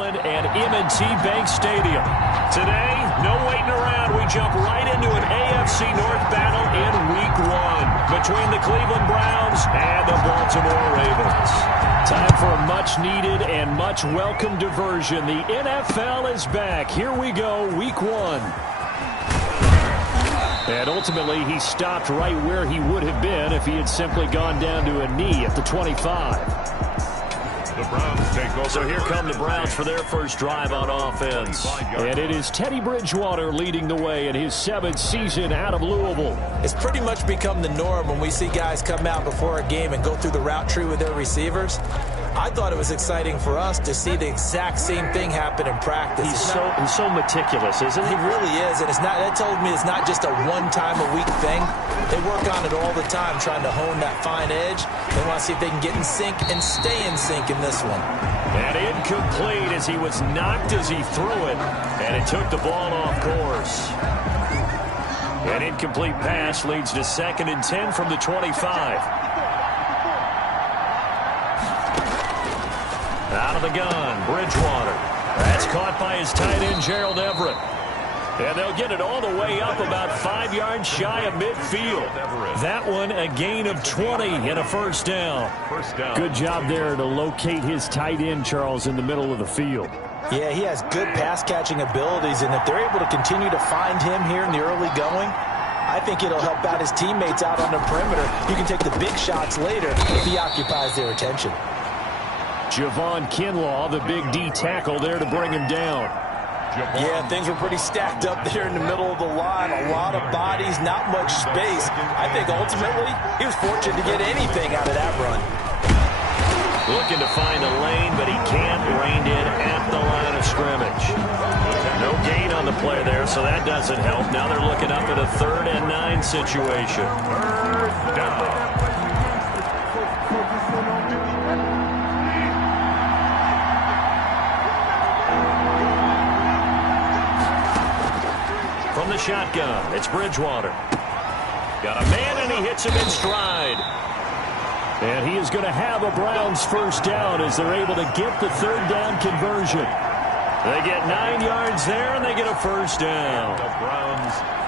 And M&T Bank Stadium. Today, no waiting around. We jump right into an AFC North battle in Week 1 between the Cleveland Browns and the Baltimore Ravens. Time for a much-needed and much-welcome diversion. The NFL is back. Here we go, Week 1. And ultimately, he stopped right where he would have been if he had simply gone down to a knee at the 25. The Browns take over. So here come the Browns for their first drive on offense. And it is Teddy Bridgewater leading the way in his 7th season out of Louisville. It's pretty much become the norm when we see guys come out before a game and go through the route tree with their receivers. I thought it was exciting for us to see the exact same thing happen in practice. He's so meticulous, isn't he? He really is, and that told me it's not just a one-time-a-week thing. They work on it all the time, trying to hone that fine edge. They want to see if they can get in sync and stay in sync in this one. And incomplete as he was knocked as he threw it, and it took the ball off course. An incomplete pass leads to 2nd and 10 from the 25. Out of the gun, Bridgewater. That's caught by his tight end, Gerald Everett. And they'll get it all the way up about 5 yards shy of midfield. That one a gain of 20 and a first down. Good job there to locate his tight end, Charles, in the middle of the field. Yeah, he has good pass-catching abilities, and if they're able to continue to find him here in the early going, I think it'll help out his teammates out on the perimeter. You can take the big shots later if he occupies their attention. Javon Kinlaw, the big D tackle there to bring him down. Yeah, things were pretty stacked up there in the middle of the line. A lot of bodies, not much space. I think ultimately he was fortunate to get anything out of that run. Looking to find a lane, but he can't. Reined in at the line of scrimmage. No gain on the play there, so that doesn't help. Now they're looking up at a 3rd and 9 situation. 3rd down. From the shotgun, it's Bridgewater. Got a man, and he hits him in stride. And he is going to have a Browns first down as they're able to get the 3rd down conversion. They get 9 yards there, and they get a first down.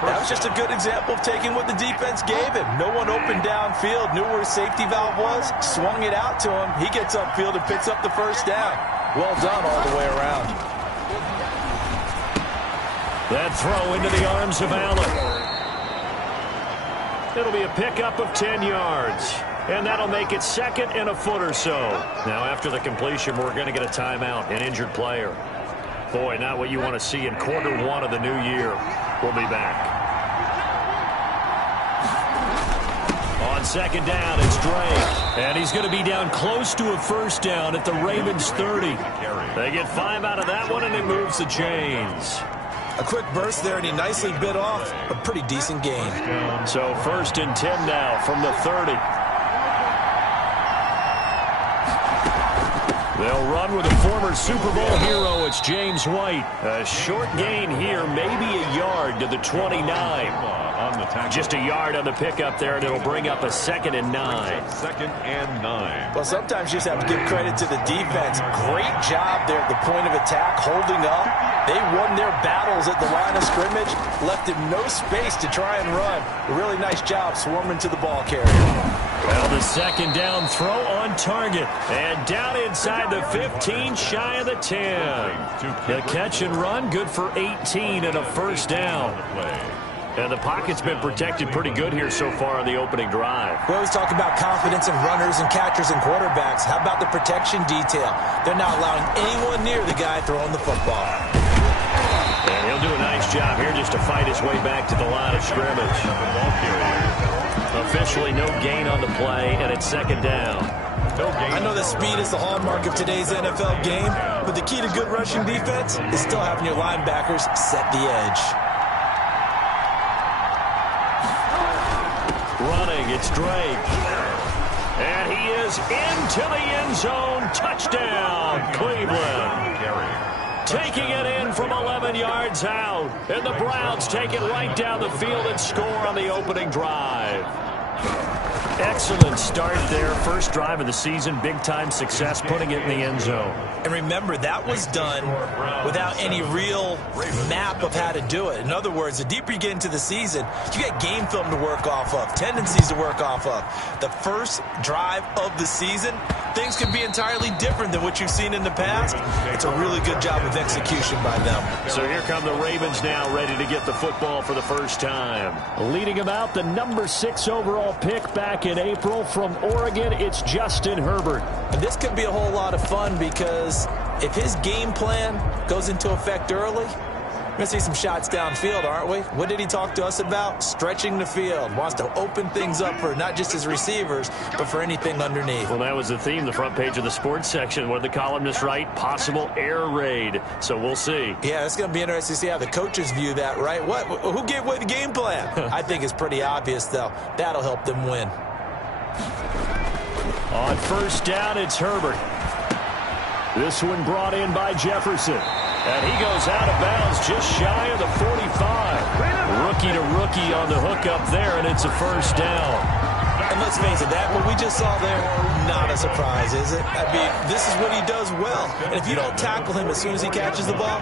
That was just a good example of taking what the defense gave him. No one opened downfield, knew where his safety valve was, swung it out to him. He gets upfield and picks up the first down. Well done all the way around. That throw into the arms of Allen. It'll be a pickup of 10 yards. And that'll make it 2nd and a foot or so. Now, after the completion, we're going to get a timeout, an injured player. Boy, not what you want to see in quarter 1 of the new year. We'll be back. On 2nd down, it's Drake. And he's going to be down close to a first down at the Ravens 30. They get 5 out of that one, and it moves the chains. A quick burst there, and he nicely bit off a pretty decent gain. So 1st and 10 now from the 30. They'll run with a former Super Bowl hero. It's James White. A short gain here, maybe a yard to the 29. Just a yard on the pickup there, and it'll bring up a 2nd and 9. 2nd and 9. Well, sometimes you just have to give credit to the defense. Great job there at the point of attack, holding up. They won their battles at the line of scrimmage, left him no space to try and run. A really nice job swarming to the ball carrier. Well, the 2nd down throw on target. And down inside the 15, shy of the 10. The catch and run, good for 18 and a first down. And the pocket's been protected pretty good here so far on the opening drive. We always talk about confidence in runners and catchers and quarterbacks. How about the protection detail? They're not allowing anyone near the guy throwing the football. And he'll do a nice job here just to fight his way back to the line of scrimmage. Officially no gain on the play, and it's 2nd down. I know that speed is the hallmark of today's NFL game, but the key to good rushing defense is still having your linebackers set the edge. Running, it's Drake. And he is into the end zone. Touchdown, Cleveland. Taking it in from 11 yards out. And the Browns take it right down the field and score on the opening drive. Excellent start there. First drive of the season, big-time success, putting it in the end zone. And remember, that was done without any real map of how to do it. In other words, the deeper you get into the season, you get game film to work off of, tendencies to work off of. The first drive of the season, things can be entirely different than what you've seen in the past. It's a really good job of execution by them. So here come the Ravens now, ready to get the football for the first time. Leading them out, the number 6 overall pick back in April from Oregon, it's Justin Herbert. And this could be a whole lot of fun because if his game plan goes into effect early, we're going to see some shots downfield, aren't we? What did he talk to us about? Stretching the field. Wants to open things up for not just his receivers, but for anything underneath. Well, that was the theme, the front page of the sports section. What did the columnists write? Possible air raid. So we'll see. Yeah, it's going to be interesting to see how the coaches view that, right? Who gave away the game plan? I think it's pretty obvious, though. That'll help them win. On first down, it's Herbert. This one brought in by Jefferson. And he goes out of bounds just shy of the 45. Rookie to rookie on the hookup there, and it's a first down. And let's face it, what we just saw there, not a surprise, is it? I mean, this is what he does well. And if you don't tackle him as soon as he catches the ball,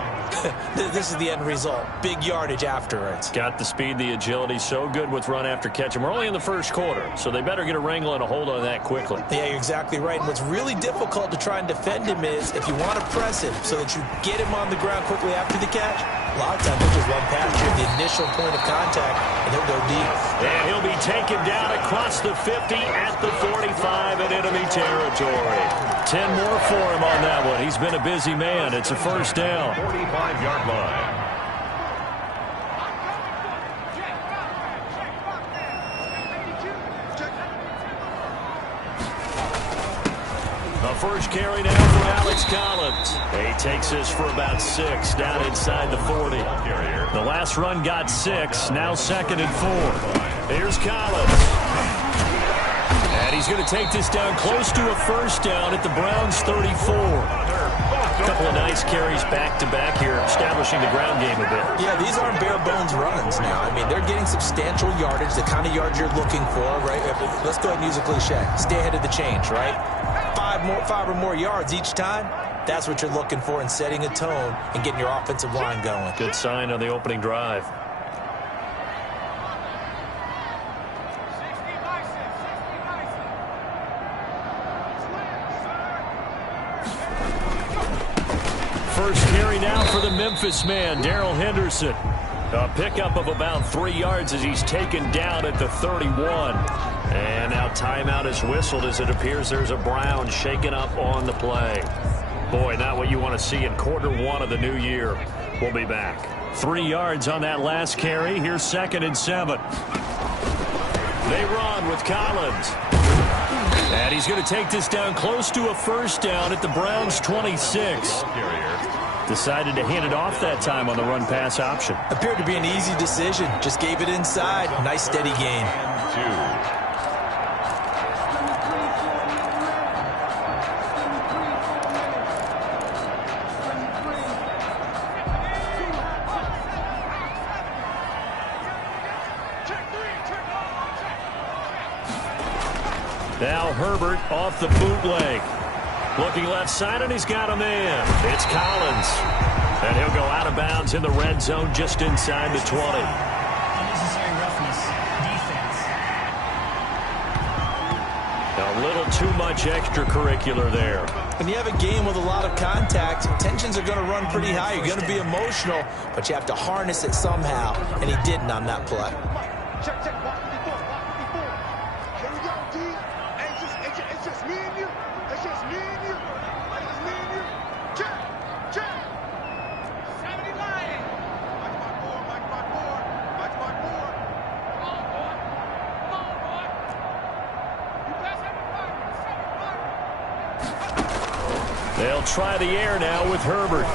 this is the end result. Big yardage afterwards. Got the speed, the agility, so good with run after catch. And we're only in the first quarter, so they better get a wrangle and a hold on that quickly. Yeah, you're exactly right. And what's really difficult to try and defend him is if you want to press him so that you get him on the ground quickly after the catch, a lot of times he'll just run past you at the initial point of contact, and he'll go deep. And he'll be taken down across the 50 at the 45 in enemy territory. 10 more for him on that one. He's been a busy man. It's a first down. 45-yard line. The first carry now for Alex Collins. He takes this for about 6 down inside the 40. The last run got 6. Now 2nd and 4. Here's Collins. And he's going to take this down close to a first down at the Browns 34. A couple of nice carries back-to-back here, establishing the ground game a bit. Yeah, these aren't bare-bones runs now. I mean, they're getting substantial yardage, the kind of yards you're looking for, right? Let's go ahead and use a cliche. Stay ahead of the change, right? 5 or more yards each time. That's what you're looking for in setting a tone and getting your offensive line going. Good sign on the opening drive. First carry now for the Memphis man, Darrell Henderson. A pickup of about 3 yards as he's taken down at the 31. And now timeout is whistled as it appears there's a Brown shaken up on the play. Boy, not what you want to see in quarter 1 of the new year. We'll be back. 3 yards on that last carry. Here's 2nd and 7. They run with Collins. And he's going to take this down close to a first down at the Browns 26. Decided to hand it off that time on the run-pass option. Appeared to be an easy decision. Just gave it inside. Nice, steady gain. 2. Now Herbert off the bootleg. Looking left side, and he's got him in. It's Collins. And he'll go out of bounds in the red zone just inside the 20. Unnecessary roughness. Defense. A little too much extracurricular there. When you have a game with a lot of contact, tensions are going to run pretty high. You're going to be emotional, but you have to harness it somehow, and he didn't on that play. Check, check, watch me before, watch me before. Here we go, D. It's just me and you. It's just me and you. It's just me and you. Check, check. 70 Lion. Watch my board, watch my board, watch my board. Come on, boy. Come on, boy. You guys have a fight. They'll try the air now with Herbert.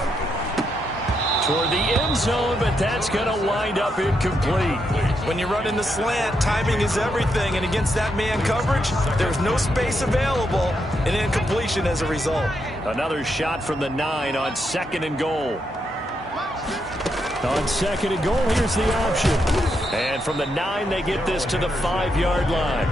Toward the end zone, but that's going to wind up incomplete. When you run in the slant, timing is everything, and against that man coverage, there's no space available, and incompletion as a result. Another shot from the 9 on 2nd and goal. On 2nd and goal, here's the option. And from the 9, they get this to the 5-yard line.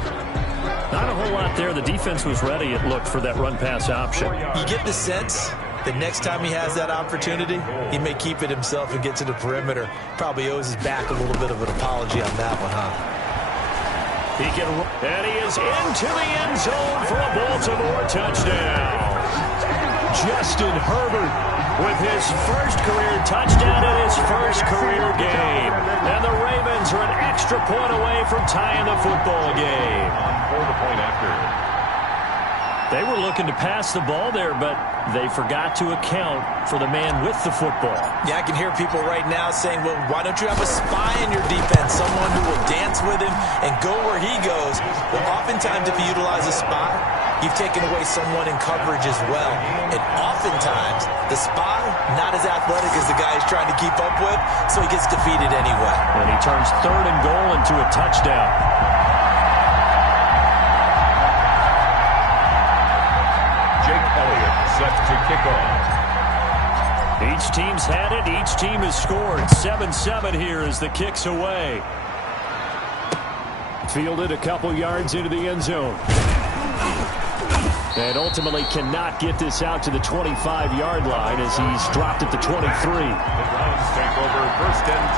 Not a whole lot there. The defense was ready, it looked, for that run-pass option. You get the sense that next time he has that opportunity, he may keep it himself and get to the perimeter. Probably owes his back a little bit of an apology on that one, huh? And he is into the end zone for a Baltimore touchdown. Justin Herbert with his first career touchdown in his first career game. And the Ravens are an extra point away from tying the football game. For the point after. They were looking to pass the ball there, but they forgot to account for the man with the football. Yeah, I can hear people right now saying, well, why don't you have a spy in your defense, someone who will dance with him and go where he goes? Well, oftentimes if you utilize a spy, you've taken away someone in coverage as well. And oftentimes, the spy, not as athletic as the guy he's trying to keep up with, so he gets defeated anyway. And he turns 3rd and goal into a touchdown. Set to kick off. Each team's had it. Each team has scored. 7-7 here as the kick's away. Fielded a couple yards into the end zone. And ultimately cannot get this out to the 25-yard line as he's dropped at the 23. The Browns take over 1st and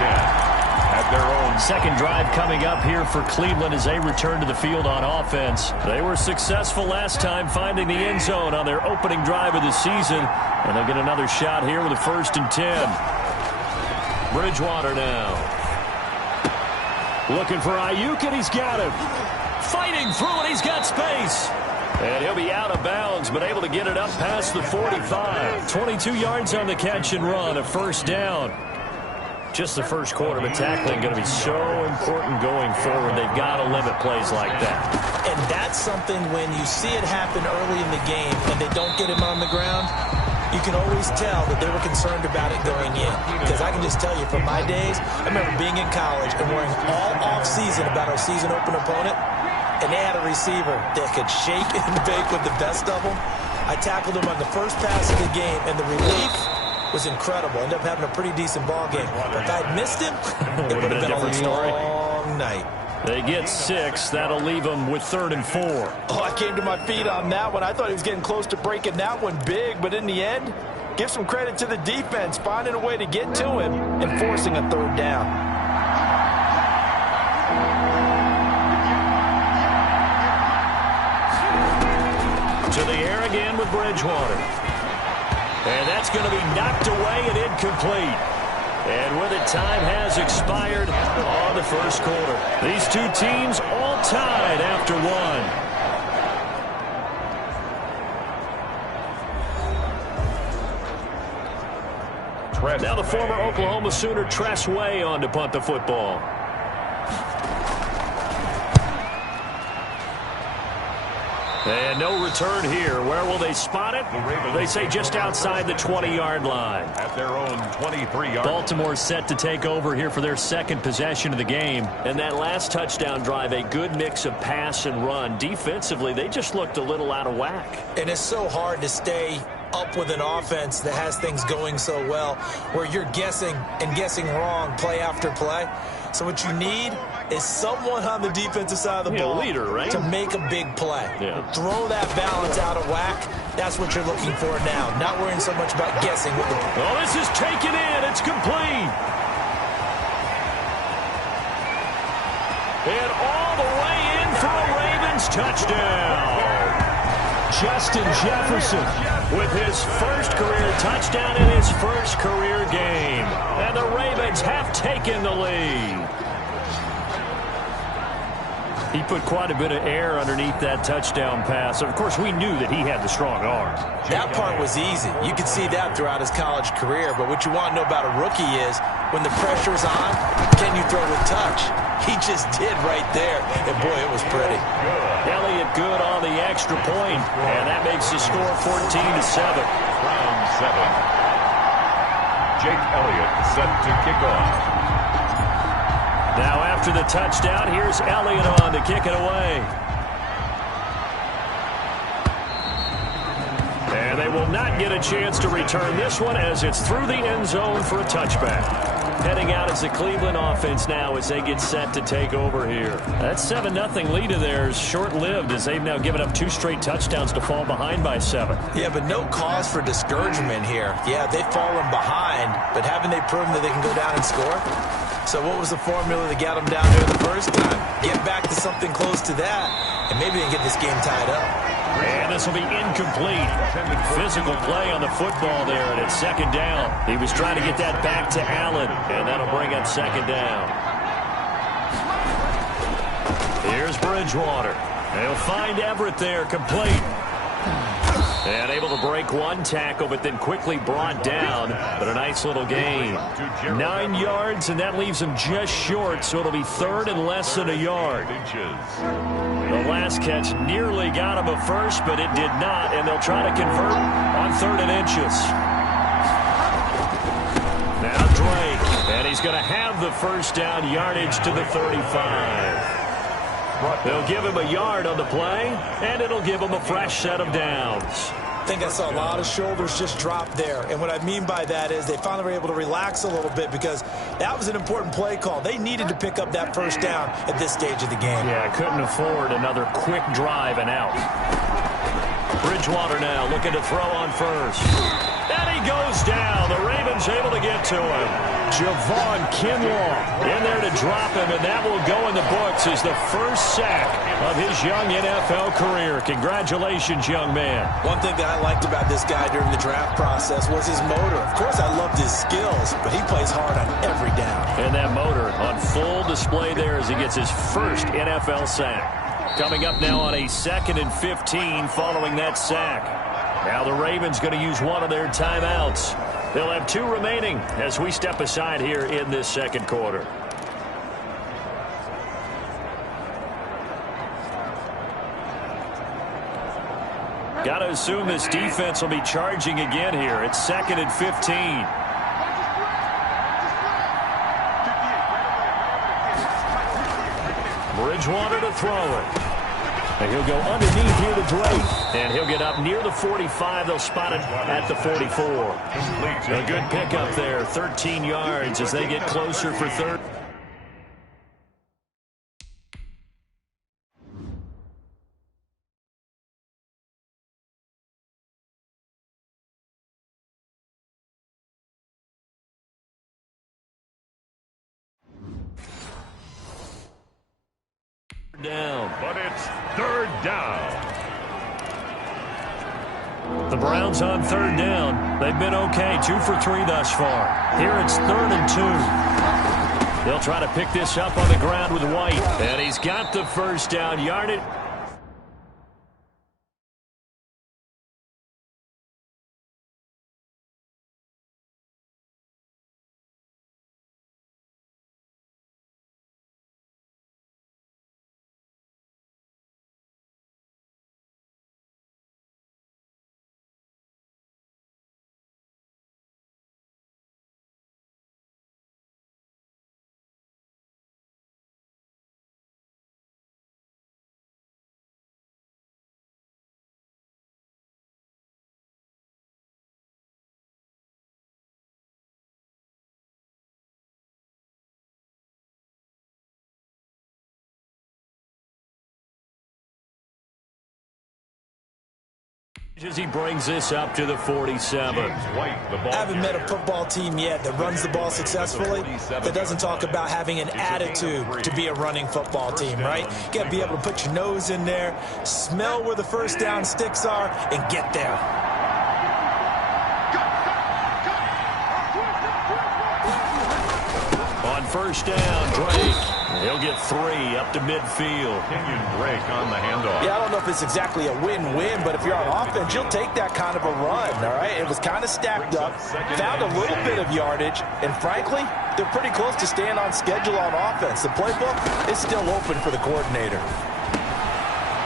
10. At their own. Second drive coming up here for Cleveland as they return to the field on offense. They were successful last time finding the end zone on their opening drive of the season. And they'll get another shot here with a 1st and 10. Bridgewater now. Looking for Ayuk, and he's got him. Fighting through it, he's got space. And he'll be out of bounds, but able to get it up past the 45. 22 yards on the catch and run, a 1st down. Just the first quarter, but tackling going to be so important going forward. They've got to limit plays like that. And that's something when you see it happen early in the game and they don't get him on the ground, you can always tell that they were concerned about it going in. Because I can just tell you, from my days, I remember being in college and worrying all off-season about our season open opponent, and they had a receiver that could shake and bake with the best of them. I tackled him on the first pass of the game, and the relief was incredible. Ended up having a pretty decent ball game. But if I'd missed him, it would have been a long night. They get 6. That'll leave them with 3rd and 4. Oh, I came to my feet on that one. I thought he was getting close to breaking that one big. But in the end, give some credit to the defense, finding a way to get to him and forcing a 3rd down. To the air again with Bridgewater. And that's going to be knocked away and incomplete. And with it, time has expired on the first quarter. These two teams all tied after one. Now the former Oklahoma Sooner Tress Way on to punt the football. And no return here. Where will they spot it? They say just outside the 20-yard line. At their own 23-yard. Baltimore set to take over here for their second possession of the game. And that last touchdown drive, a good mix of pass and run. Defensively, they just looked a little out of whack. And it's so hard to stay up with an offense that has things going so well, where you're guessing and guessing wrong play after play. So what you need is someone on the defensive side of the ball, leader, right? to make a big play. Yeah. Throw that balance out of whack. That's what you're looking for now. Not worrying so much about guessing. Oh, this is taken in. It's complete. And all the way in for a Ravens touchdown. Justin Jefferson with his first career touchdown in his first career game. And the Ravens have taken the lead. He put quite a bit of air underneath that touchdown pass. Of course, we knew that he had the strong arm. That part was easy. You could see that throughout his college career. But what you want to know about a rookie is when the pressure's on, can you throw with touch? He just did right there. And, boy, it was pretty. Elliott good on the extra point, and that makes the score 14-7. Round 7. Jake Elliott set to kick off. Now after the touchdown, here's Elliott on to kick it away. And they will not get a chance to return this one as it's through the end zone for a touchback. Heading out as the Cleveland offense now as they get set to take over here. That 7-0 lead of theirs short-lived as they've now given up 2 straight touchdowns to fall behind by 7. Yeah, but no cause for discouragement here. Yeah, they've fallen behind, but haven't they proven that they can go down and score? So what was the formula that got them down there the first time? Get back to something close to that, and maybe they can get this game tied up. And this will be incomplete. Physical play on the football there, and it's 2nd down. He was trying to get that back to Allen, and that'll bring up 2nd down. Here's Bridgewater. They'll find Everett there, complete. And able to break 1 tackle, but then quickly brought down. But a nice little gain. 9 yards, and that leaves him just short, so it'll be 3rd and less than a yard. The last catch nearly got him a first, but it did not, and they'll try to convert on 3rd and inches. Now Drake, and he's going to have the first down, yardage to the 35. They'll give him a yard on the play, and it'll give him a fresh set of downs. I think I saw a lot of shoulders just drop there. And what I mean by that is they finally were able to relax a little bit because that was an important play call. They needed to pick up that first down at this stage of the game. Yeah, couldn't afford another quick drive and out. Bridgewater now looking to throw on first. And he goes down. The Ravens able to get to him. Javon Kinlaw in there to drop him, and that will go in the books as the first sack of his young NFL career. Congratulations, young man. One thing that I liked about this guy during the draft process was his motor. Of course, I loved his skills, but he plays hard on every down. And that motor on full display there as he gets his first NFL sack. Coming up now on a 2nd and 15 following that sack. Now the Ravens going to use one of their timeouts. They'll have 2 remaining as we step aside here in this 2nd quarter. Got to assume this defense will be charging again here. It's 2nd and 15. Bridgewater to throw it. And he'll go underneath here to Drake. And he'll get up near the 45. They'll spot it at the 44. A good pickup there. 13 yards as they get closer for 3rd. Down. But it's 3rd down. The Browns on 3rd down. They've been okay. 2 for 3 thus far. Here it's 3rd and 2. They'll try to pick this up on the ground with White. And he's got the first down. Yardage. As he brings this up to the 47. I haven't met a football team yet that runs the ball successfully that doesn't talk about having an attitude to be a running football team, right? You got to be able to put your nose in there, smell where the first down sticks are, and get there. On first down, Drake. He'll get 3 up to midfield. Kenyon Drake on the handoff. Yeah, I don't know if it's exactly a win-win, but if you're on offense, you'll take that kind of a run, all right? It was kind of stacked up, found a little bit of yardage, and frankly, they're pretty close to staying on schedule on offense. The playbook is still open for the coordinator.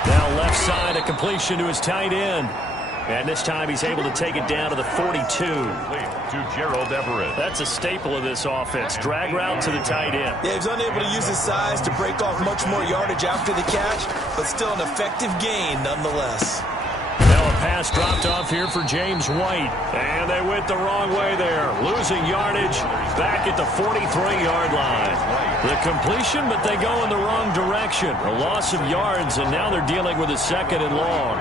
Now left side, a completion to his tight end. And this time he's able to take it down to the 42. To Gerald Everett. That's a staple of this offense. Drag route to the tight end. Yeah, he was unable to use his size to break off much more yardage after the catch, but still an effective gain nonetheless. Now a pass dropped off here for James White. And they went the wrong way there. Losing yardage back at the 43-yard line. The completion, but they go in the wrong direction. A loss of yards, and now they're dealing with a 2nd and long.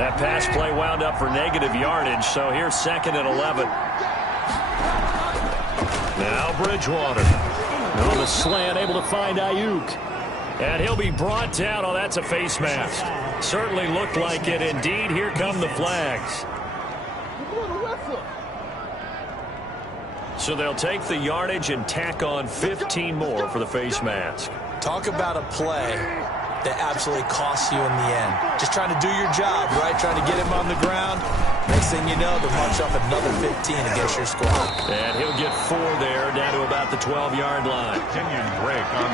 That pass play wound up for negative yardage, so here's 2nd and 11. Now Bridgewater. On the slant, able to find Ayuk. And he'll be brought down. Oh, that's a face mask. Certainly looked like it. Indeed, here come the flags. So they'll take the yardage and tack on 15 more for the face mask. Talk about a play that absolutely costs you in the end. Just trying to do your job, right? Trying to get him on the ground. Next thing you know, they'll march off another 15 against your squad. And he'll get 4 there, down to about the 12-yard line.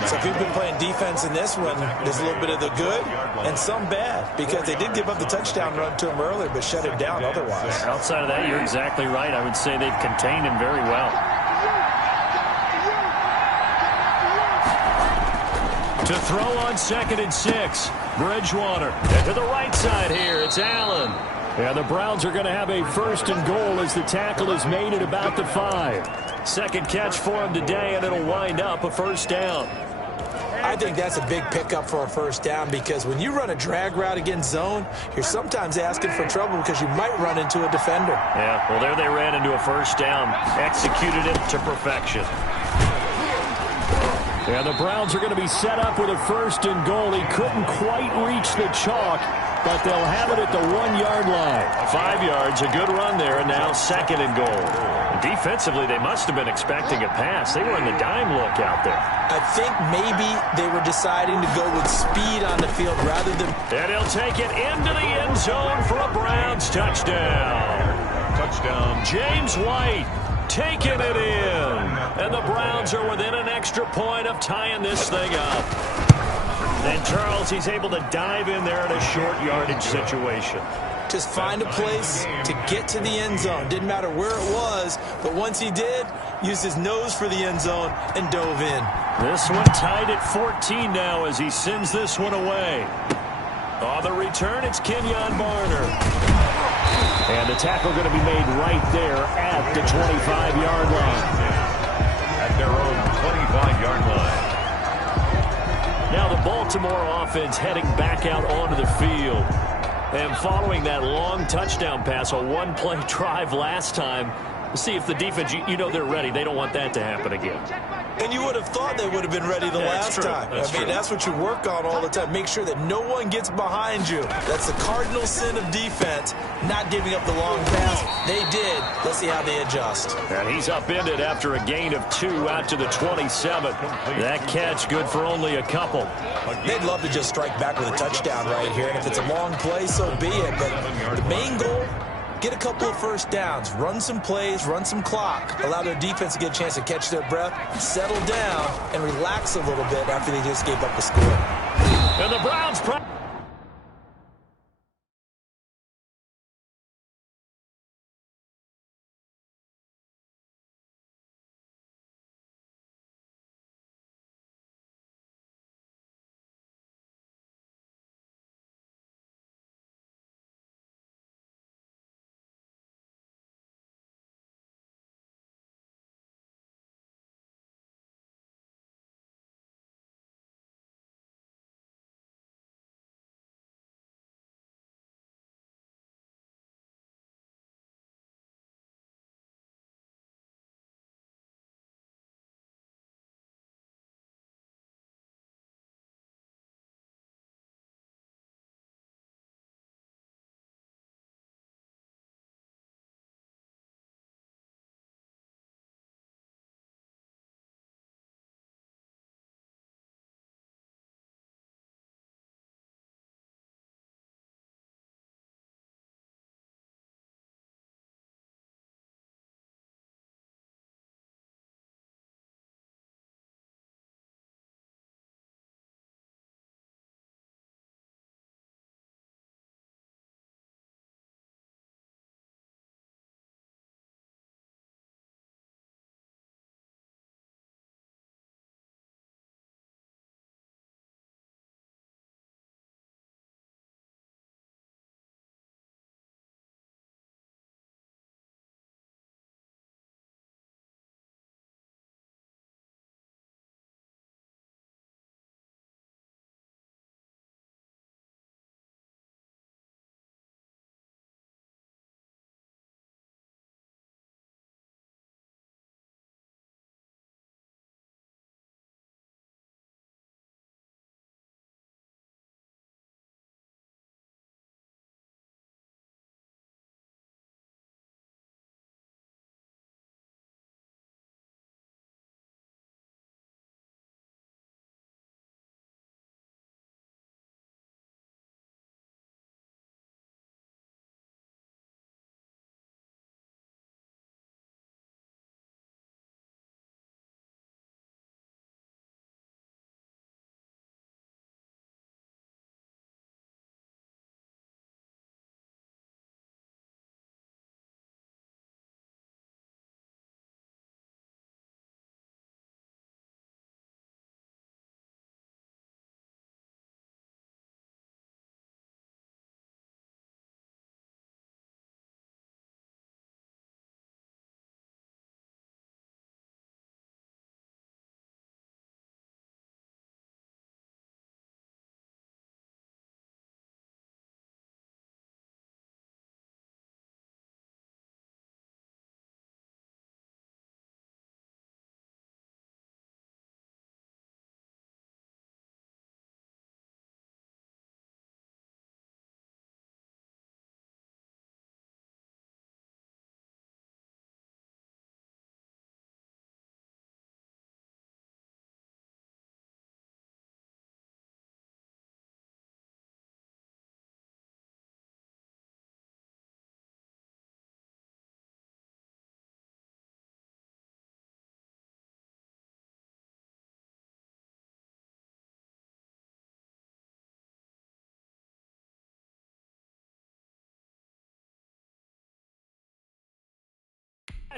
So if you've been playing defense in this one, there's a little bit of the good and some bad, because they did give up the touchdown run to him earlier, but shut him down otherwise. Outside of that, you're exactly right. I would say they've contained him very well. To throw on 2nd and 6, Bridgewater. And to the right side here, it's Allen. And the Browns are going to have a 1st and goal as the tackle is made at about the 5. Second catch for him today, and it'll wind up a 1st down. I think that's a big pickup for a 1st down, because when you run a drag route against zone, you're sometimes asking for trouble because you might run into a defender. Yeah, well, there they ran into a 1st down. Executed it to perfection. Yeah, the Browns are going to be set up with a 1st and goal. He couldn't quite reach the chalk, but they'll have it at the 1-yard line. 5 yards, a good run there, and now 2nd and goal. Defensively, they must have been expecting a pass. They were in the dime look out there. I think maybe they were deciding to go with speed on the field rather than... And he'll take it into the end zone for a Browns touchdown. Touchdown. James White taking it in. And the Browns are within an extra point of tying this thing up. And Charles, he's able to dive in there in a short yardage situation. Just find a place to get to the end zone. Didn't matter where it was, but once he did, used his nose for the end zone and dove in. This one tied at 14 now as he sends this one away. On the return, it's Kenyon Barner. And the tackle going to be made right there at the 25-yard line. At their own 25-yard line. Now the Baltimore offense heading back out onto the field. And following that long touchdown pass, a one-play drive last time, see if the defense, you know they're ready. They don't want that to happen again. And you would have thought they would have been ready the last time. That's what you work on all the time. Make sure that no one gets behind you. That's the cardinal sin of defense, not giving up the long pass. They did. Let's see how they adjust. And he's upended after a gain of 2 out to the 27. That catch good for only a couple. They'd love to just strike back with a touchdown right here. And if it's a long play, so be it. But the main goal, get a couple of 1st downs, run some plays, run some clock, allow their defense to get a chance to catch their breath, settle down, and relax a little bit after they just gave up the score. And the Browns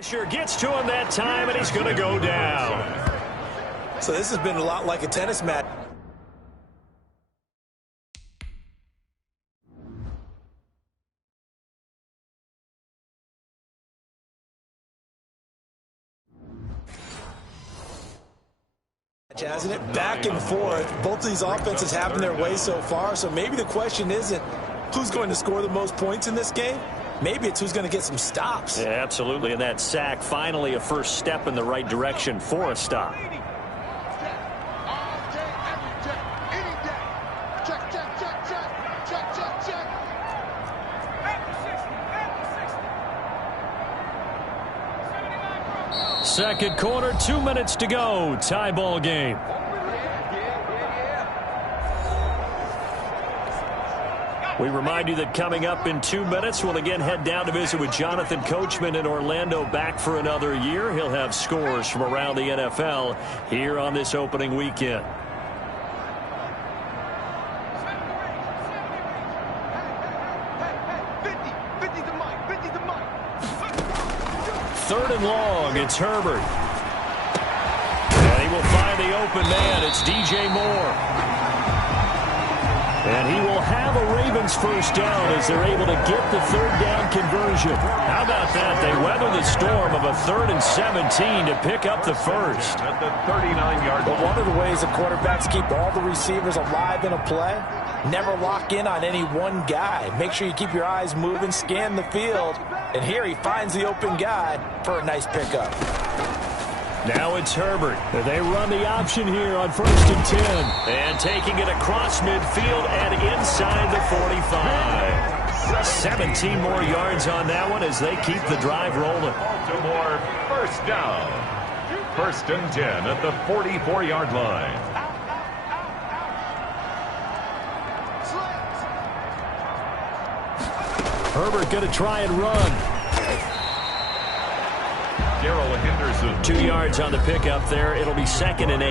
Sure gets to him that time, and he's going to go down. So this has been a lot like a tennis match. Hasn't it? Back and forth. Both of these offenses having their way so far, so maybe the question isn't who's going to score the most points in this game. Maybe it's who's going to get some stops. Yeah, absolutely, and that sack finally a first step in the right direction for a stop. Second quarter, 2 minutes to go. Tie ball game. We remind you that coming up in 2 minutes, we'll again head down to visit with Jonathan Coachman in Orlando, back for another year. He'll have scores from around the NFL here on this opening weekend. Third and long, it's Herbert. And he will find the open man. It's DJ Moore. And he will have a Ravens first down as they're able to get the third down conversion. How about that? They weather the storm of a 3rd and 17 to pick up the first. At the 39-yard line. But one of the ways the quarterbacks keep all the receivers alive in a play, never lock in on any one guy. Make sure you keep your eyes moving, scan the field. And here he finds the open guy for a nice pickup. Now it's Herbert. They run the option here on 1st and 10. And taking it across midfield and inside the 45. 17 more yards on that one as they keep the drive rolling. Baltimore first down. 1st and 10 at the 44-yard line. Herbert going to try and run. Darrell Henderson. 2 yards on the pickup there. It'll be 2nd and 8.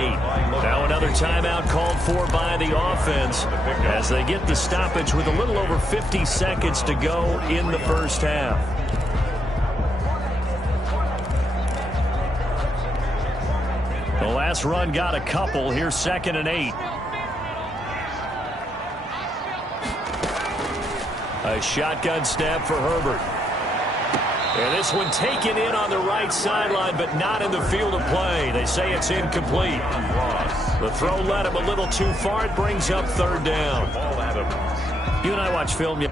Now another timeout called for by the offense as they get the stoppage with a little over 50 seconds to go in the first half. The last run got a couple. Here's 2nd and 8. A shotgun snap for Herbert. And this one taken in on the right sideline, but not in the field of play. They say it's incomplete. The throw led him a little too far. It brings up 3rd down. You and I watch film.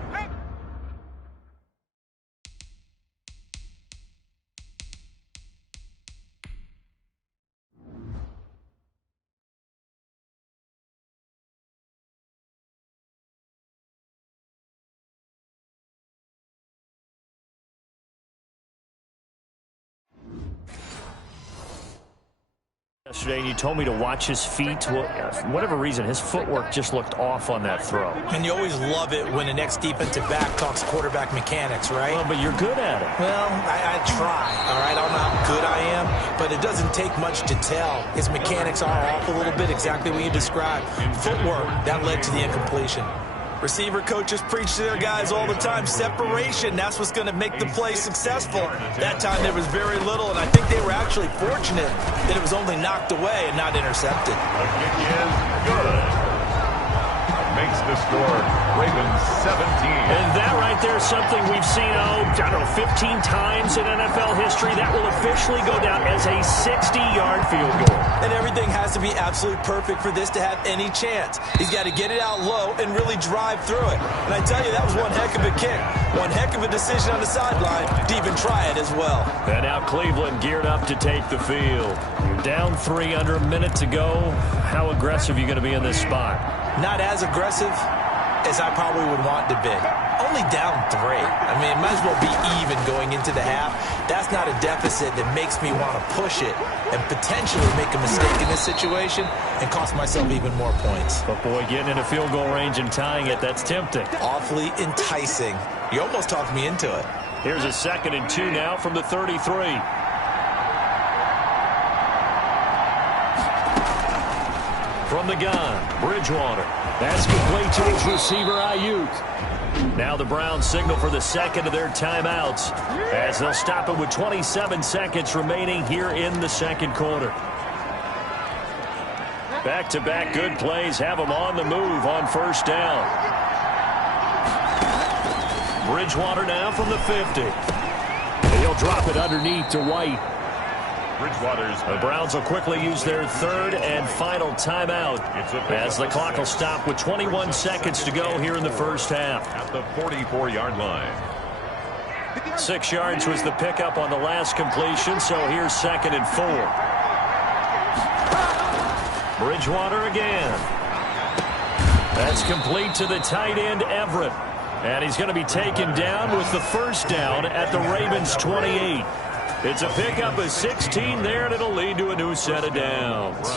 Yesterday, and you told me to watch his feet. Well, for whatever reason, his footwork just looked off on that throw. And you always love it when the next defensive back talks quarterback mechanics, right? Well, but you're good at it. Well, I try, all right? I don't know how good I am, but it doesn't take much to tell. His mechanics are off a little bit, exactly what you described. Footwork, that led to the incompletion. Receiver coaches preach to their guys all the time. Separation, that's what's going to make the play successful. That time there was very little, and I think they were actually fortunate that it was only knocked away and not intercepted. The kick is good. Makes the score Ravens 17. And that right there is something we've seen, I don't know, 15 times in NFL history. That will officially go down as a 60-yard field goal. And everything has to be absolutely perfect for this to have any chance. He's got to get it out low and really drive through it. And I tell you, that was one heck of a kick. One heck of a decision on the sideline to even try it as well. And now Cleveland geared up to take the field. You're down 3 under a minute to go. How aggressive are you going to be in this spot? Not as aggressive as I probably would want to be. Only down 3. I mean, it might as well be even going into the half. That's not a deficit that makes me want to push it and potentially make a mistake in this situation and cost myself even more points. But, boy, getting in a field goal range and tying it, that's tempting. Awfully enticing. You almost talked me into it. Here's a 2nd and 2 now from the 33. From the gun, Bridgewater. That's complete to his receiver, Ayuk. Now the Browns signal for the second of their timeouts as they'll stop it with 27 seconds remaining here in the second quarter. Back-to-back good plays have them on the move on first down. Bridgewater now from the 50. He'll drop it underneath to White. The Browns will quickly use their third and final timeout as the clock will stop with 21 seconds to go here in the first half. At the 44-yard line. 6 yards was the pickup on the last completion, so here's 2nd and 4. Bridgewater again. That's complete to the tight end, Everett. And he's going to be taken down with the first down at the Ravens' 28. It's a pickup of 16 there, and it'll lead to a new set of downs.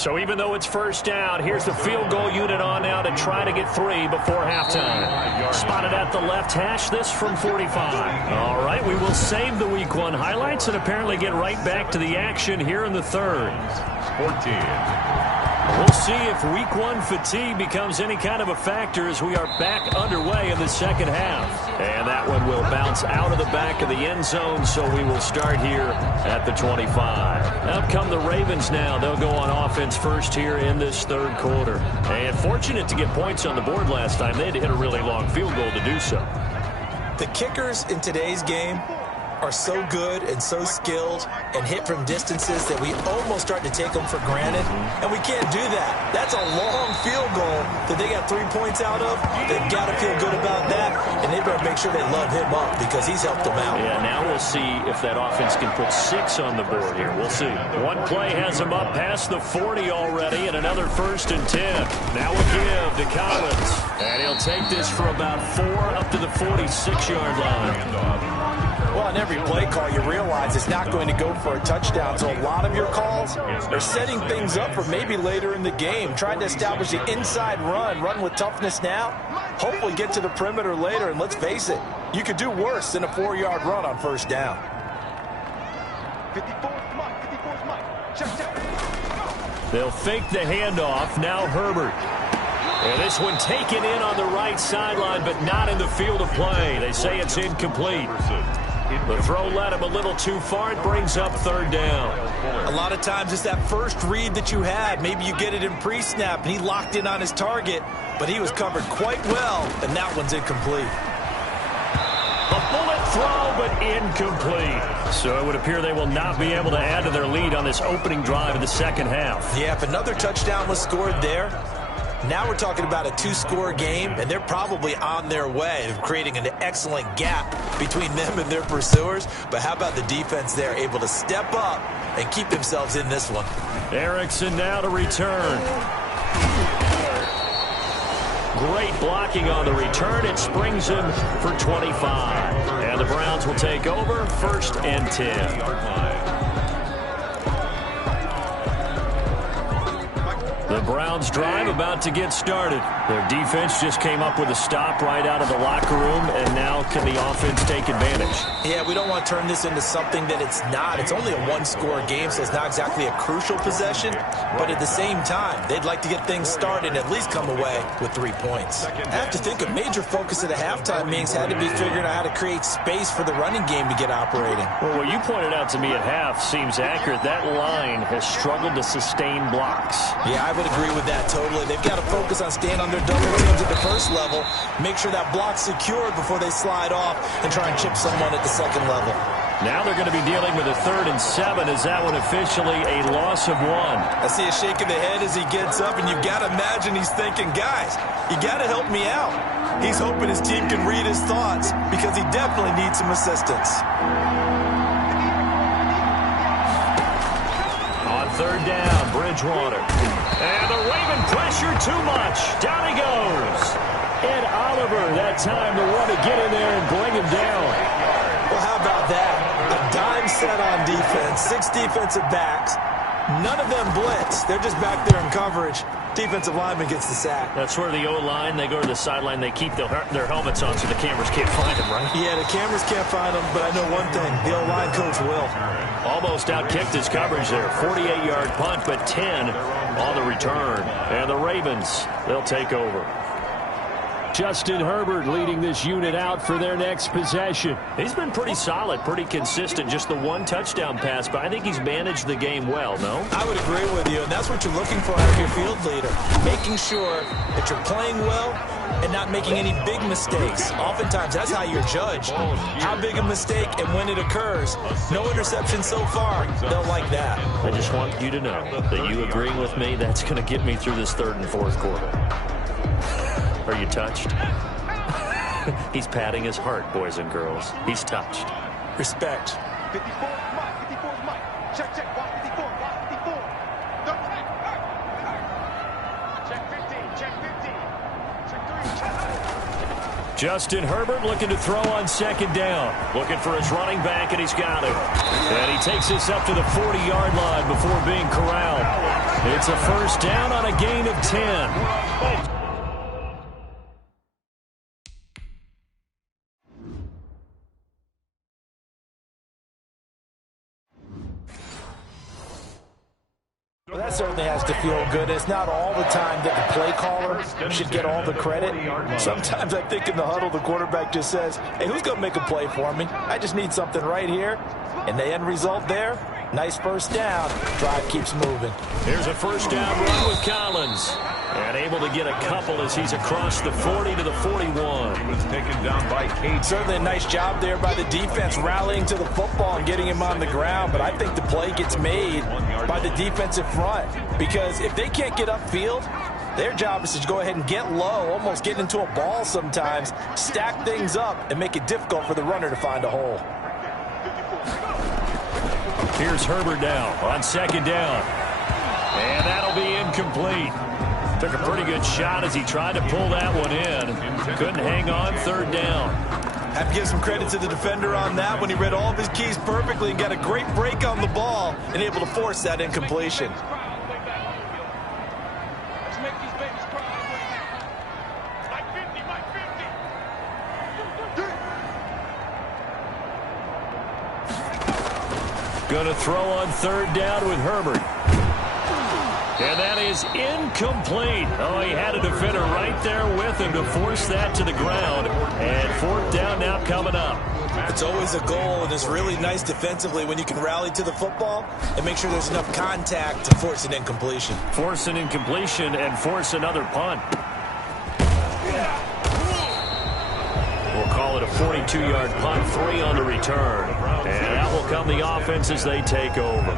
So even though it's first down, here's the field goal unit on now to try to get 3 before halftime. Spotted at the left hash, this from 45. All right, we will save the Week 1 highlights and apparently get right back to the action here in the third. 14. We'll see if Week 1 fatigue becomes any kind of a factor as we are back underway in the second half. And that one will bounce out of the back of the end zone, so we will start here at the 25. Up come the Ravens now. They'll go on offense first here in this third quarter. And fortunate to get points on the board last time. They had to hit a really long field goal to do so. The kickers in today's game are so good and so skilled and hit from distances that we almost start to take them for granted, and we can't do that. That's a long field goal that they got 3 points out of. They've got to feel good about that, and they better make sure they love him up because he's helped them out. Yeah, now we'll see if that offense can put 6 on the board here. We'll see. One play has him up past the 40 already, and another 1st and 10. Now we'll give to Collins, and he'll take this for about 4 up to the 46-yard line. Well, on every play call, you realize it's not going to go for a touchdown. So a lot of your calls are setting things up for maybe later in the game, trying to establish the inside run with toughness now, hopefully get to the perimeter later. And let's face it, you could do worse than a 4-yard run on first down. 54's Mike. Check. They'll fake the handoff. Now Herbert. And this one taken in on the right sideline, but not in the field of play. They say it's incomplete. The throw led him a little too far. It brings up 3rd down. A lot of times it's that first read that you had. Maybe you get it in pre-snap, and he locked in on his target, but he was covered quite well, and that one's incomplete. A bullet throw, but incomplete. So it would appear they will not be able to add to their lead on this opening drive of the second half. Yeah, if another touchdown was scored there, now we're talking about a 2-score game, and they're probably on their way of creating an excellent gap between them and their pursuers. But how about the defense there, able to step up and keep themselves in this one? Erickson now to return. Great blocking on the return. It springs him for 25. And the Browns will take over 1st and 10. The Browns drive about to get started. Their defense just came up with a stop right out of the locker room, and now can the offense take advantage? Yeah, we don't want to turn this into something that it's not. It's only a 1-score game, so it's not exactly a crucial possession. But at the same time, they'd like to get things started and at least come away with 3 points. I have to think a major focus of the halftime meetings had to be figuring out how to create space for the running game to get operating. Well, what you pointed out to me at half seems accurate. That line has struggled to sustain blocks. Yeah, I would agree with that totally. They've got to focus on staying on their double teams at the first level, make sure that block's secured before they slide off and try and chip someone at the second level. Now they're going to be dealing with a 3rd and 7. Is that one officially a loss of 1? I see a shake of the head as he gets up, and you've got to imagine he's thinking, guys, you got to help me out. He's hoping his team can read his thoughts because he definitely needs some assistance. On 3rd down, Bridgewater. And the Raven pressure too much. Down he goes. Ed Oliver, that time the one to get in there and bring him down. Well, how about that? A dime set on defense, 6 defensive backs. None of them blitz. They're just back there in coverage. Defensive lineman gets the sack. That's where the O-line, they go to the sideline, they keep their helmets on so the cameras can't find them, right? Yeah, the cameras can't find them, but I know one thing. The O-line coach will. Almost outkicked his coverage there. 48-yard punt, but 10 on the return. And the Ravens, they'll take over. Justin Herbert leading this unit out for their next possession. He's been pretty solid, pretty consistent. Just the one touchdown pass, but I think he's managed the game well, no? I would agree with you, and that's what you're looking for out of your field leader. Making sure that you're playing well and not making any big mistakes. Oftentimes, that's how you're judged. How big a mistake and when it occurs. No interception so far. They'll like that. I just want you to know that you agreeing with me, that's going to get me through this third and fourth quarter. Are you touched? He's patting his heart, boys and girls. He's touched. Respect. 54 is Mike. 54 is Mike. Check, check. Watch 54. Watch 54. Don't check. Check 15. Check 15. Check 3. Check. Justin Herbert looking to throw on second down. Looking for his running back, and he's got it. And he takes this up to the 40-yard line before being corralled. It's a first down on a gain of 10. Well, that certainly has to feel good. It's not all the time that the play caller should get all the credit. Sometimes I think in the huddle, the quarterback just says, hey, who's going to make a play for me? I just need something right here. And the end result there, nice first down. Drive keeps moving. Here's a first down run with Collins. And able to get a couple as he's across the 40 to the 41. He was taken down by Cade. Certainly a nice job there by the defense rallying to the football and getting him on the ground. But I think the play gets made by the defensive front. Because if they can't get upfield, their job is to go ahead and get low, almost get into a ball sometimes, stack things up, and make it difficult for the runner to find a hole. Here's Herbert now on second down. And that'll be incomplete. Took a pretty good shot as he tried to pull that one in. Couldn't hang on, third down. Have to give some credit to the defender on that when he read all of his keys perfectly and got a great break on the ball and able to force that incompletion. Let's make these babies cry. Mike 50, Mike 50. Gonna throw on third down with Herbert. And that is incomplete. Oh, he had a defender right there with him to force that to the ground. And fourth down now coming up. It's always a goal, and it's really nice defensively when you can rally to the football and make sure there's enough contact to force an incompletion. Force an incompletion and force another punt. We'll call it a 42-yard punt, 3 on the return. And that will come the offense as they take over.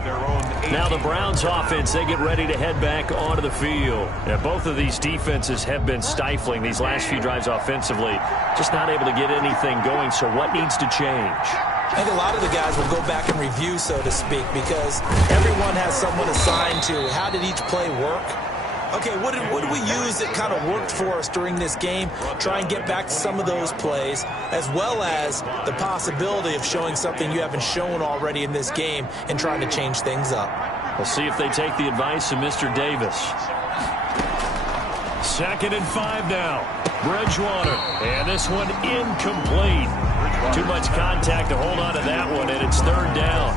Now the Browns offense, they get ready to head back onto the field. Now both of these defenses have been stifling these last few drives offensively. Just not able to get anything going, so what needs to change? I think a lot of the guys will go back and review, so to speak, because everyone has someone assigned to how did each play work. Okay, what did we use that kind of worked for us during this game? Try and get back to some of those plays, as well as the possibility of showing something you haven't shown already in this game and trying to change things up. We'll see if they take the advice of Mr. Davis. 2nd and 5 now. Bridgewater. And this one incomplete. Too much contact to hold on to that one, and it's third down.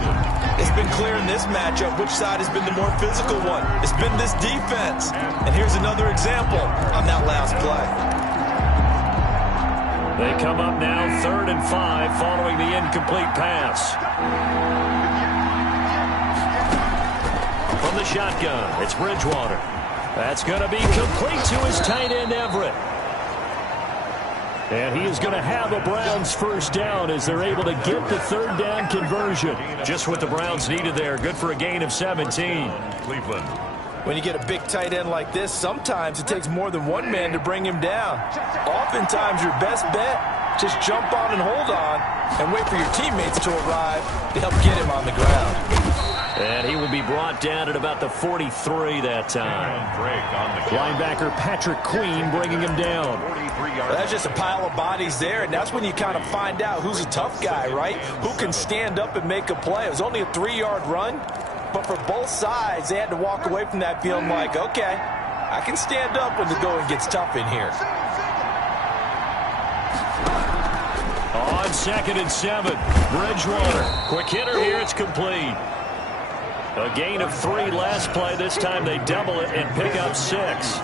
It's been clear in this matchup which side has been the more physical one. It's been this defense. And here's another example on that last play. They come up now 3rd and 5 following the incomplete pass. From the shotgun, it's Bridgewater. That's going to be complete to his tight end, Everett. And he is going to have a Browns first down as they're able to get the third down conversion. Just what the Browns needed there. Good for a gain of 17. Cleveland. When you get a big tight end like this, sometimes it takes more than one man to bring him down. Oftentimes, your best bet, just jump on and hold on and wait for your teammates to arrive to help get him on the ground. And he will be brought down at about the 43 that time. Linebacker Patrick Queen bringing him down. Well, that's just a pile of bodies there, and that's when you kind of find out who's a tough guy, right? Who can stand up and make a play. It was only a 3-yard run, but for both sides, they had to walk away from that feeling like, okay, I can stand up when the going gets tough in here. On 2nd and 7, Bridgewater. Quick hitter here, it's complete. A gain of 3 last play. This time they double it and pick up 6.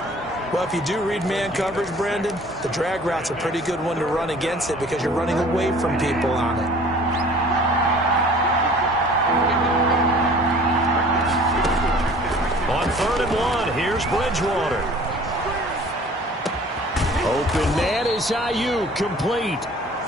Well, if you do read man coverage, Brandon, the drag route's a pretty good one to run against it because you're running away from people on it. On 3rd and 1, here's Bridgewater. Open man is Ayuk, complete.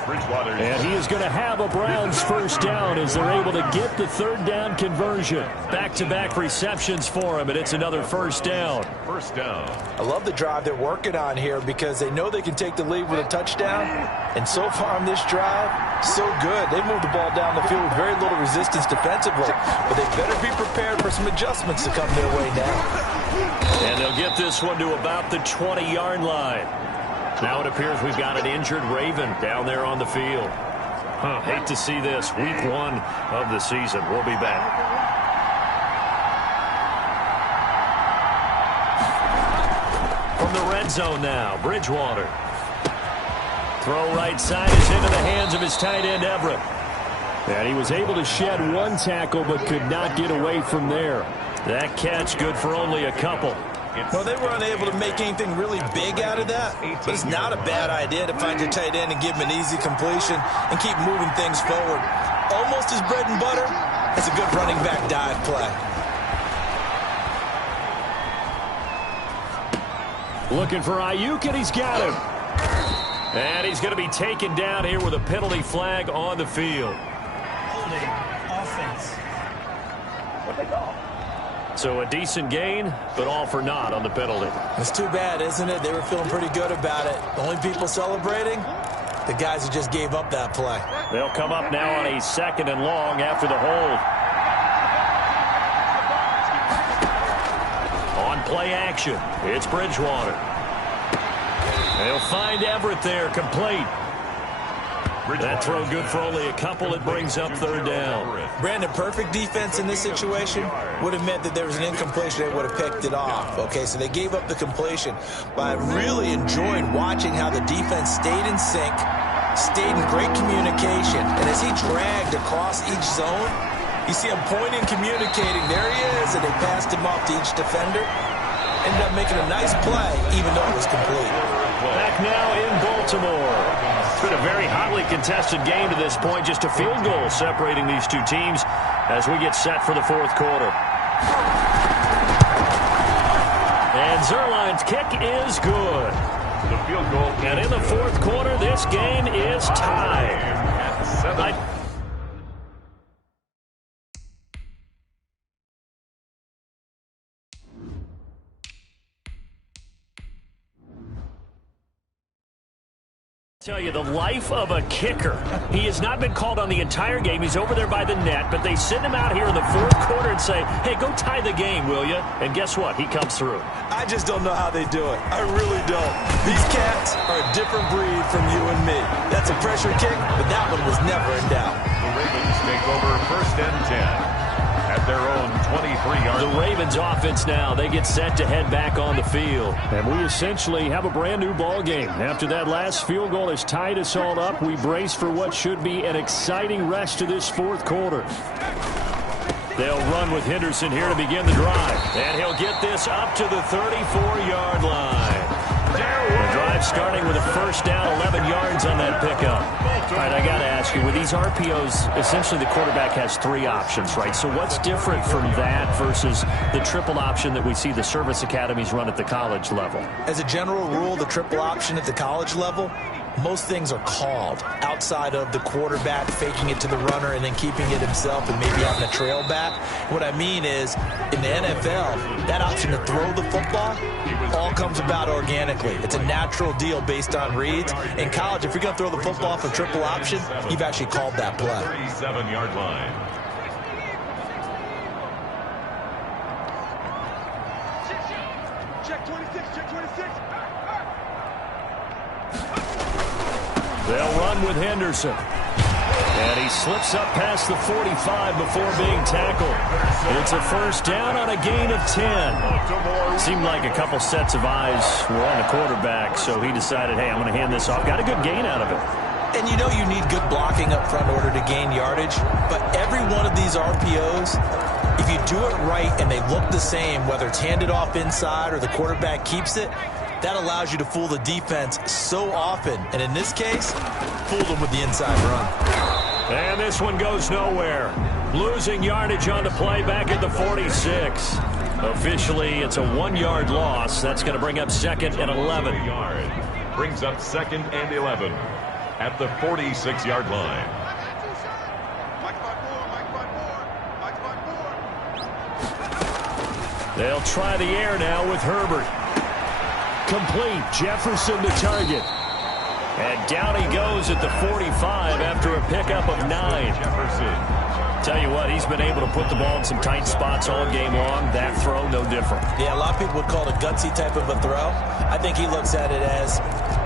And he is going to have a Browns first down as they're able to get the 3rd down conversion. Back-to-back receptions for him, and it's another first down. First down. I love the drive they're working on here because they know they can take the lead with a touchdown. And so far on this drive, so good. They moved the ball down the field with very little resistance defensively. But they better be prepared for some adjustments to come their way now. And they'll get this one to about the 20-yard line. Now it appears we've got an injured Raven down there on the field. Hate to see this. Week 1 of the season. We'll be back. From the red zone now, Bridgewater. Throw right side is into the hands of his tight end, Everett. And he was able to shed one tackle but could not get away from there. That catch good for only a couple. Well, they were unable to make anything really big out of that, but it's not a bad idea to find your tight end and give him an easy completion and keep moving things forward. Almost his bread and butter. It's a good running back dive play. Looking for Ayuk, and he's got him. And he's going to be taken down here with a penalty flag on the field. Holding offense. What they call? So a decent gain, but all for naught on the penalty. It's too bad, isn't it? They were feeling pretty good about it. The only people celebrating, the guys who just gave up that play. They'll come up now on a 2nd and long after the hold. On play action, it's Bridgewater. They'll find Everett there, complete. That throw good for only a couple. It brings up 3rd down. Brandon, perfect defense in this situation would have meant that there was an incompletion. They would have picked it off. Okay, so they gave up the completion. But I really enjoyed watching how the defense stayed in sync, stayed in great communication. And as he dragged across each zone, you see him pointing, communicating. There he is, and they passed him off to each defender. Ended up making a nice play, even though it was complete. Back now in Baltimore. It's been a very hotly contested game to this point. Just a field goal separating these two teams as we get set for the 4th quarter. And Zerline's kick is good. The field goal. And in the 4th quarter, this game is tied. Tell you, the life of a kicker. He has not been called on the entire game. He's over there by the net, but they send him out here in the 4th quarter and say, hey, go tie the game, will you? And guess what? He comes through. I just don't know how they do it. I really don't. These cats are a different breed from you and me. That's a pressure kick, but that one was never in doubt. The Ravens take over 1st and 10. At their own 23-yard line. The Ravens offense now, they get set to head back on the field. And we essentially have a brand new ball game. After that last field goal has tied us all up, we brace for what should be an exciting rest to this 4th quarter. They'll run with Henderson here to begin the drive. And he'll get this up to the 34-yard line. The drive starting with a first down, 11 yards on that pickup. All right, I got to ask you, with these RPOs, essentially the quarterback has 3 options, right? So what's different from that versus the triple option that we see the service academies run at the college level? As a general rule, the triple option at the college level, most things are called outside of the quarterback faking it to the runner and then keeping it himself and maybe having a trail back. What I mean is, in the NFL, that option to throw the football all comes about organically. It's a natural deal based on reads. In college, if you're going to throw the football for triple option, you've actually called that play. 37-yard line. Check 26, check 26. They'll run with Henderson. And he slips up past the 45 before being tackled. It's a first down on a gain of 10. Seemed like a couple sets of eyes were on the quarterback, so he decided, hey, I'm going to hand this off. Got a good gain out of it. And you know you need good blocking up front in order to gain yardage, but every one of these RPOs, if you do it right and they look the same, whether it's handed off inside or the quarterback keeps it, That allows you to fool the defense so often. And in this case, fooled them with the inside run. And this one goes nowhere. Losing yardage on the play back at the 46. Officially, it's a 1-yard loss. That's going to bring up 2nd and 11. Brings up 2nd and 11 at the 46-yard line. They'll try the air now with Herbert. Complete. Jefferson the target. And down he goes at the 45 after a pickup of 9. Jefferson. Tell you what, he's been able to put the ball in some tight spots all game long. That throw, no different. Yeah, a lot of people would call it a gutsy type of a throw. I think he looks at it as,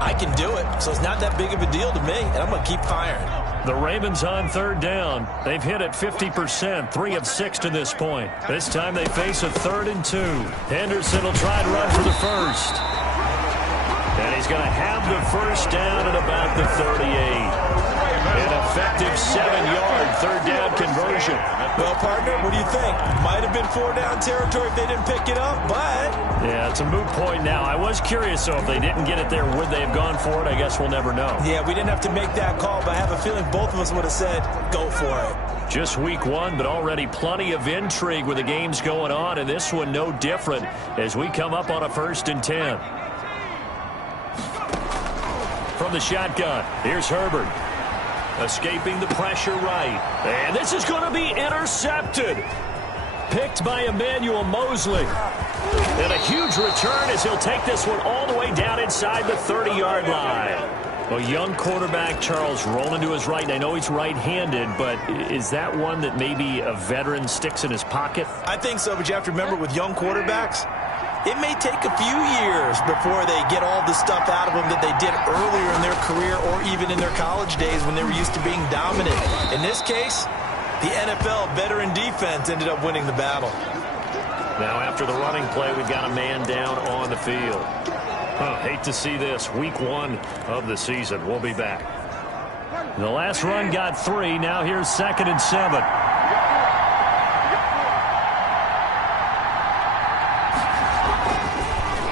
I can do it, so it's not that big of a deal to me, and I'm going to keep firing. The Ravens on 3rd down. They've hit it 50%, 3 of 6 to this point. This time they face a 3rd and 2. Henderson will try and run for the first. And he's going to have the first down at about the 38. An effective 7-yard 3rd down conversion. Well, partner, what do you think? Might have been 4-down territory if they didn't pick it up, but... Yeah, it's a moot point now. I was curious, though, if they didn't get it there, would they have gone for it? I guess we'll never know. Yeah, we didn't have to make that call, but I have a feeling both of us would have said, go for it. Just week 1, but already plenty of intrigue with the games going on, and this one no different as we come up on a 1st and 10. From the shotgun, here's Herbert. Escaping the pressure right. And this is going to be intercepted. Picked by Emmanuel Mosley. And a huge return as he'll take this one all the way down inside the 30-yard line. A young quarterback, Charles, rolling to his right. And I know he's right-handed, but is that one that maybe a veteran sticks in his pocket? I think so, but you have to remember with young quarterbacks, it may take a few years before they get all the stuff out of them that they did earlier in their career or even in their college days when they were used to being dominant. In this case, the NFL veteran defense ended up winning the battle. Now after the running play, we've got a man down on the field. Hate to see this. Week 1 of the season. We'll be back. The last run got 3. Now here's 2nd and 7.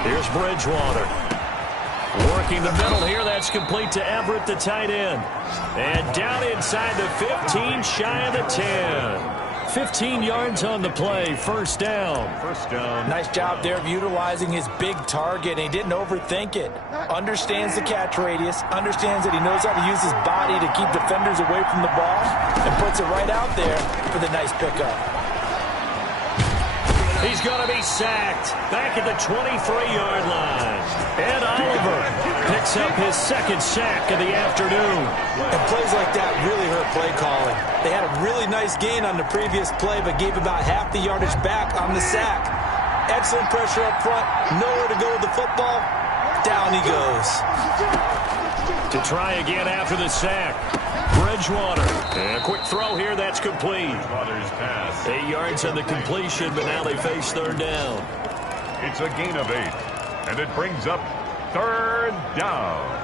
Here's Bridgewater. Working the middle here. That's complete to Everett, the tight end. And down inside the 15, shy of the 10. 15 yards on the play. 1st down. Nice job there of utilizing his big target. And he didn't overthink it. Understands the catch radius. Understands that he knows how to use his body to keep defenders away from the ball. And puts it right out there for the nice pickup. He's going to be sacked back at the 23-yard line. And Oliver picks up his 2nd sack of the afternoon. And plays like that really hurt play calling. They had a really nice gain on the previous play, but gave about half the yardage back on the sack. Excellent pressure up front. Nowhere to go with the football. Down he goes. To try again after the sack. Bridgewater. And a quick throw here. That's complete. Bridgewater's pass. 8 yards on the completion, but now they face 3rd down. It's a gain of 8. And it brings up 3rd down.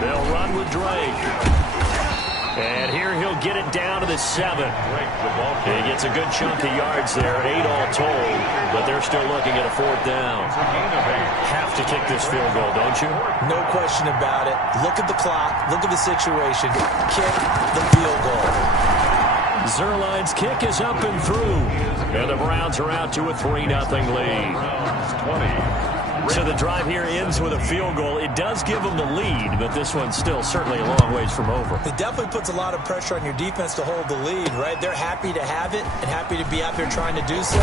They'll run with Drake. And here he'll get it down to the 7. He gets a good chunk of yards there, 8 all told, but they're still looking at a 4th down. Have to kick this field goal, don't you? No question about it. Look at the clock. Look at the situation. Kick the field goal. Zerline's kick is up and through. And the Browns are out to a 3-0 lead. 20. So the drive here ends with a field goal. It does give them the lead, but this one's still certainly a long ways from over. It definitely puts a lot of pressure on your defense to hold the lead, right? They're happy to have it and happy to be out there trying to do so.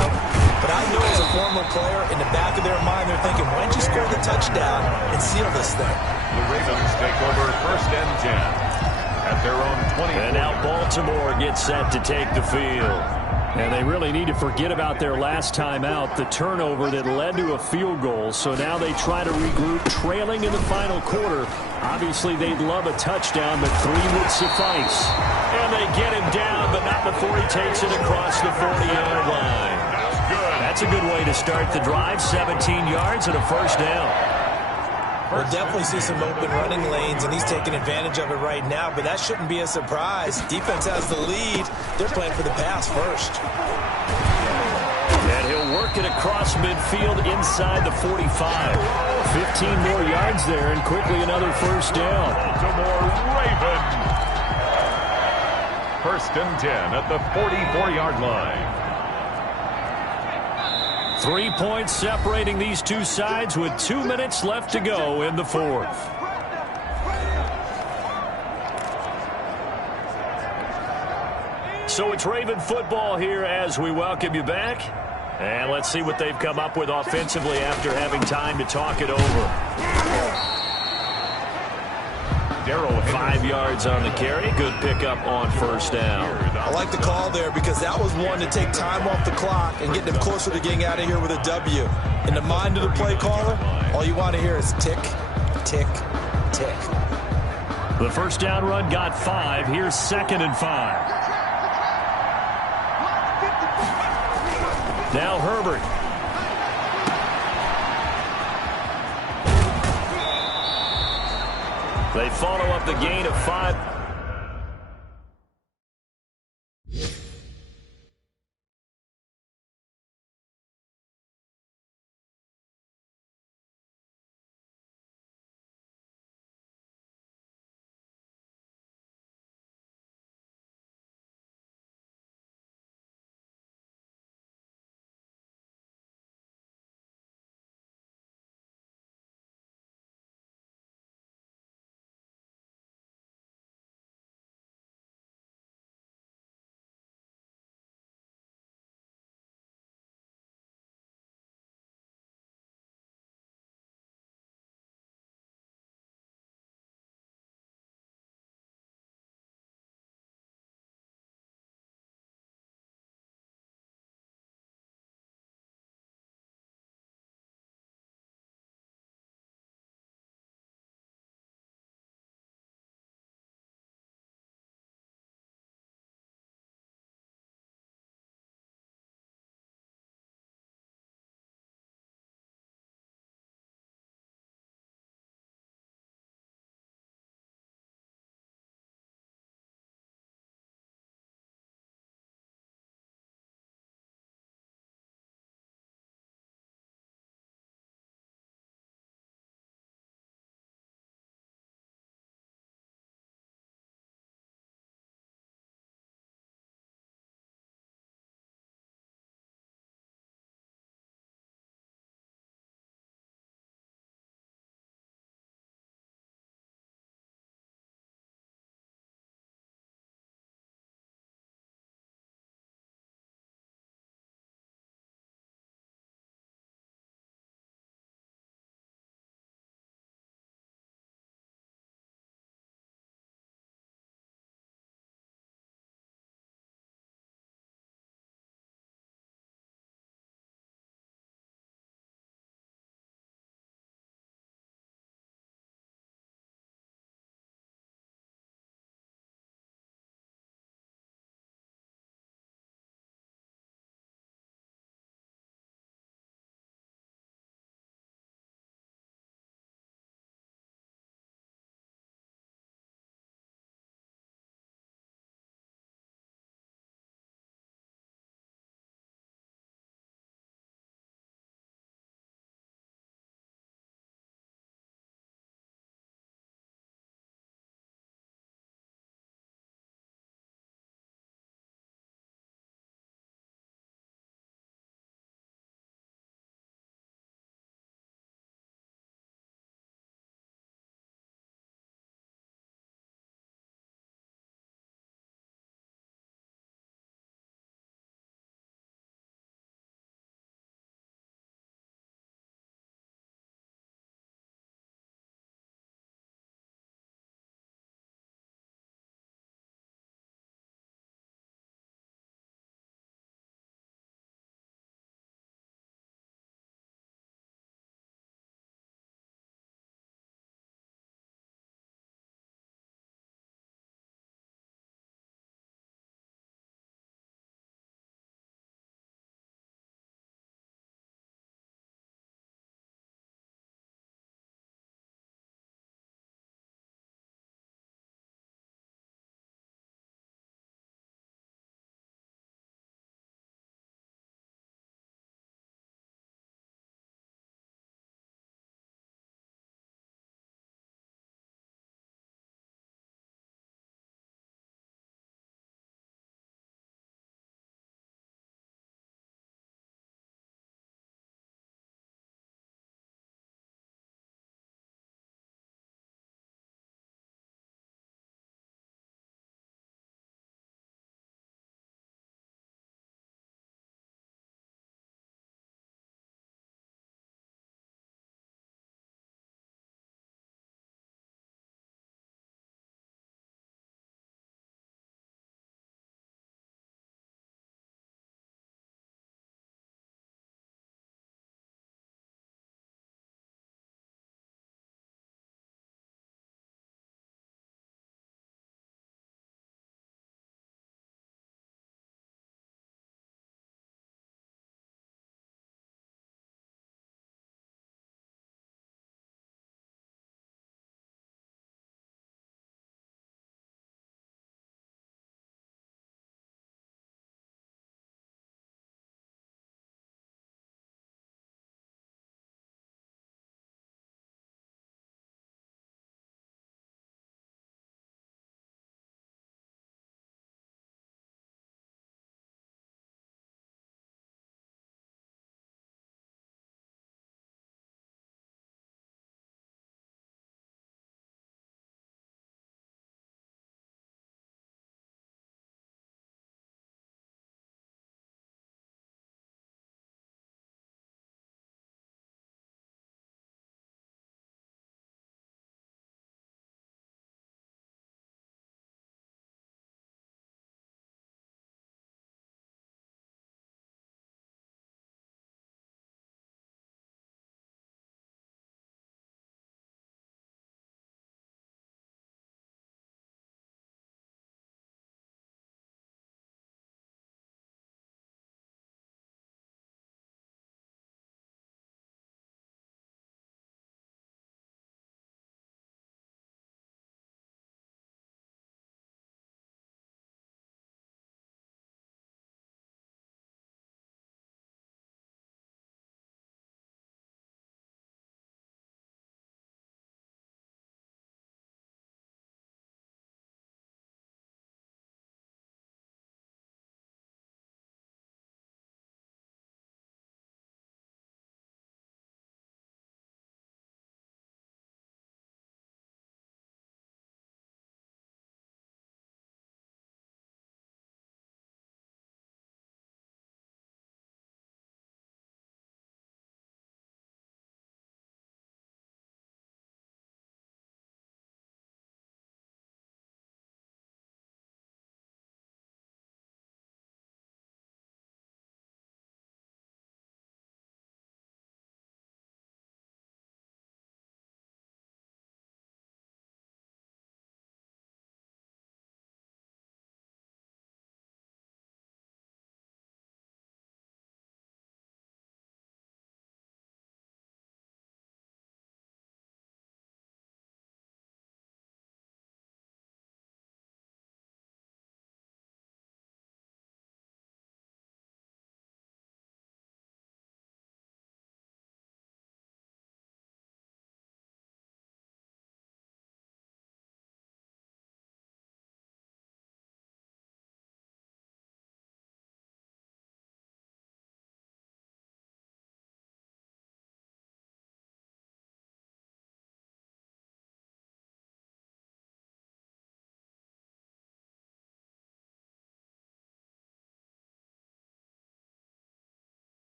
But I know as a former player, in the back of their mind, they're thinking, why don't you score the touchdown and seal this thing? The Ravens take over 1st and 10 at their own 20. And now Baltimore gets set to take the field. And they really need to forget about their last time out, the turnover that led to a field goal. So now they try to regroup, trailing in the final quarter. Obviously, they'd love a touchdown, but 3 would suffice. And they get him down, but not before he takes it across the 40-yard line. that's a good way to start the drive. 17 yards and a first down. We'll definitely see some open running lanes, and he's taking advantage of it right now, but that shouldn't be a surprise. Defense has the lead. They're playing for the pass first. And he'll work it across midfield inside the 45. 15 more yards there, and quickly another first down. Baltimore Ravens. First and 10 at the 44-yard line. 3 points separating these two sides with 2 minutes left to go in the fourth. So it's Raven football here as we welcome you back. And let's see what they've come up with offensively after having time to talk it over. 5 yards on the carry. Good pickup on first down. I like the call there because that was one to take time off the clock and get them closer to getting out of here with a W. In the mind of the play caller, all you want to hear is tick, tick, tick. The first down run got 5. Here's 2nd and 5. Now Herbert. They follow up the gain of 5.